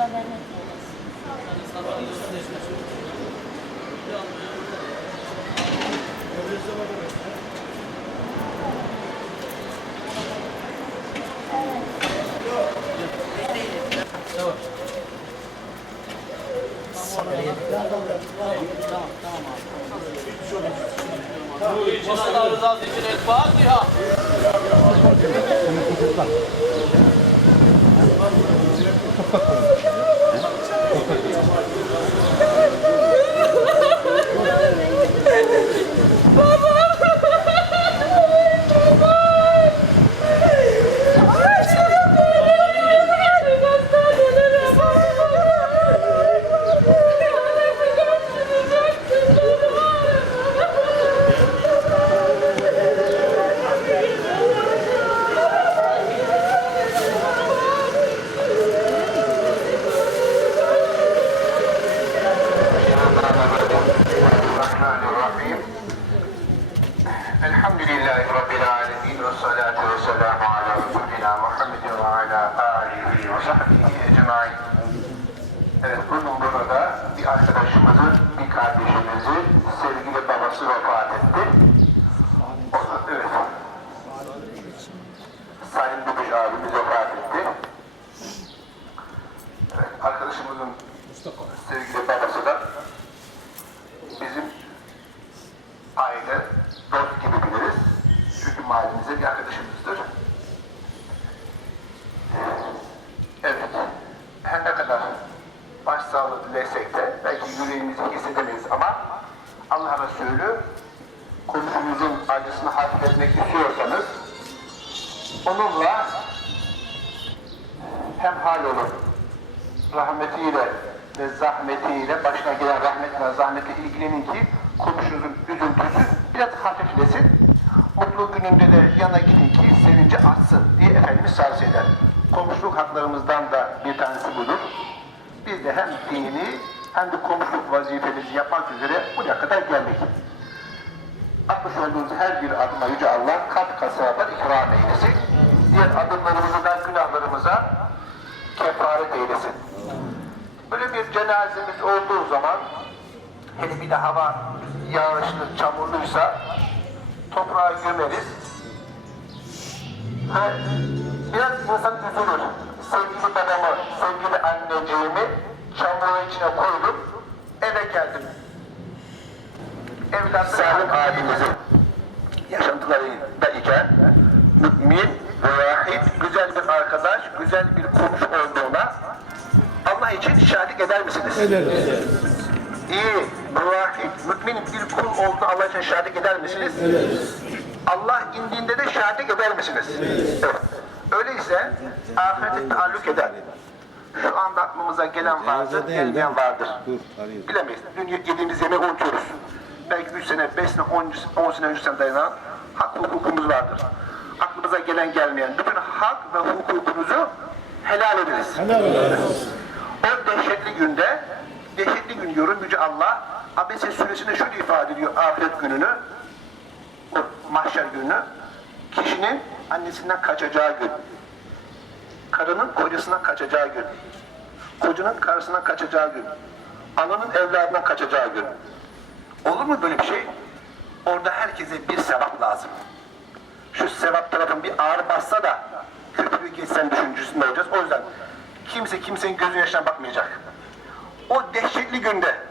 Allah rahmet eylesin. Allah rızası için El Fatiha. والسلام على رسولنا محمد وعلى آله وصحبه ecmaîn. Evet, bugün burada bir arkadaşımızın, bir kardeşimizin sevgili babası vefat etti. O- Evet. Salim Dubuş abimiz vefat etti. Evet, arkadaşımızın sevgili babası dilesek de belki yüreğimizi hissedemeyiz ama Allah Resulü komşumuzun acısını hafifletmek istiyorsanız onunla hem hal olun, rahmetiyle ve zahmetiyle başına gelen rahmet ve zahmetle ilgilenin ki komşunuzun üzüntüsü biraz hafiflesin. Mutlu gününde de yana gidin ki sevinci artsın diye Efendimiz tavsiye eder. Komşuluk haklarımızdan da bir tanesi budur. Biz de hem dini hem de komşuluk vazifemizi yapmak üzere buraya kadar geldik. Atmış olduğunuz her bir adıma Yüce Allah kat kasaba ikram eylesin. Diğer adımlarımızı da günahlarımıza kefaret eylesin. Böyle bir cenazemiz olduğu zaman hele bir de hava yağışlı, çamurluysa toprağa gömeriz. Ha, biraz insan üzülür. Sevgili babamı, sevgili anneciğimi çamurun içine koydum, eve geldim. Evlat Salim abimizin yaşantılarında iken mümin ve vahid, güzel bir arkadaş, güzel bir komşu olduğuna Allah için şahitlik eder misiniz? Ederiz. İyi, vahid, mümin bir kul olduğuna Allah için şahitlik eder misiniz? Ederiz. Allah indiğinde de şahitlik eder misiniz? Evet. Öyleyse ahirete taalluk eder. Şu anda aklımıza gelen vardır, gelmeyen vardır. Bilemeyiz. Dün yediğimiz yemeği unutuyoruz. Belki 3 sene, 5 sene, 10, 10 sene öncesinden dayanan hak hukukumuz vardır. Aklımıza gelen gelmeyen bütün hak ve hukukunuzu helal ediniz. Helal olsun. O dehşetli günde, dehşetli gün diyorum Yüce Allah, Abese suresinde şöyle ifade ediyor ahiret gününü, mahşer günü, kişinin annesinden kaçacağı gün, karının kocasından kaçacağı gün, kocanın karısından kaçacağı gün, ananın evladından kaçacağı gün. Olur mu böyle bir şey? Orada herkese bir sevap lazım. Şu sevap tarafın bir ağır bassa da köprü geçsen düşüncesinde olacağız. O yüzden kimse kimsenin gözün yaşına bakmayacak. O dehşetli günde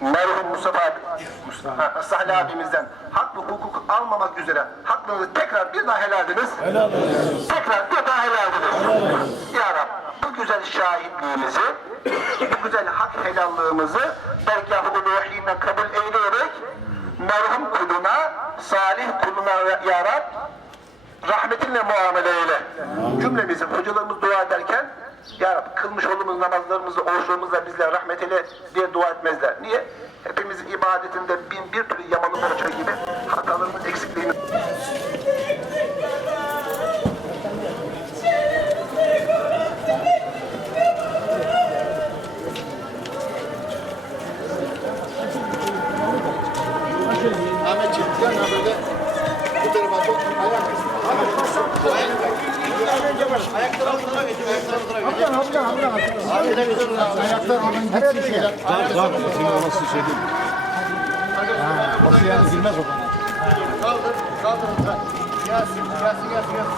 merhum Mustafa abi, Mustafa, Salih abimizden hak ve hukuk almamak üzere haklarınızı tekrar bir daha helal ediniz. Helal. Tekrar bir daha helal ediniz. Ya Rab bu güzel şahitliğimizi, bu güzel hak helallığımızı dergâh-ı uluhiyyenden kabul eyleyerek merhum kuluna, salih kuluna ya Rab rahmetinle muamele eyle. Cümlemizi hocalarımız dua ederken Ya Rab kılmış olduğumuz namazlarımızı, oruçlarımızla bizlere rahmet eyle diye dua etmezler. Niye? Hepimizin ibadetinde bin bir türlü yamalı borçlu gibi hatalarımız, eksikliğimiz Ahmetciğim ha böyle bu tarafa çok ayak. Bas. Ayak. yavaş. Sana getir. Ayaklarımı sana getir. Abla abla abla. Abi de güzel. Ayaklar oradan gitsin şey. Tamam tamam. Senin orası şey değil. Bası yani girmez o. Kaldır. Kaldır. Gelsin. Gelsin. Gelsin. Gelsin.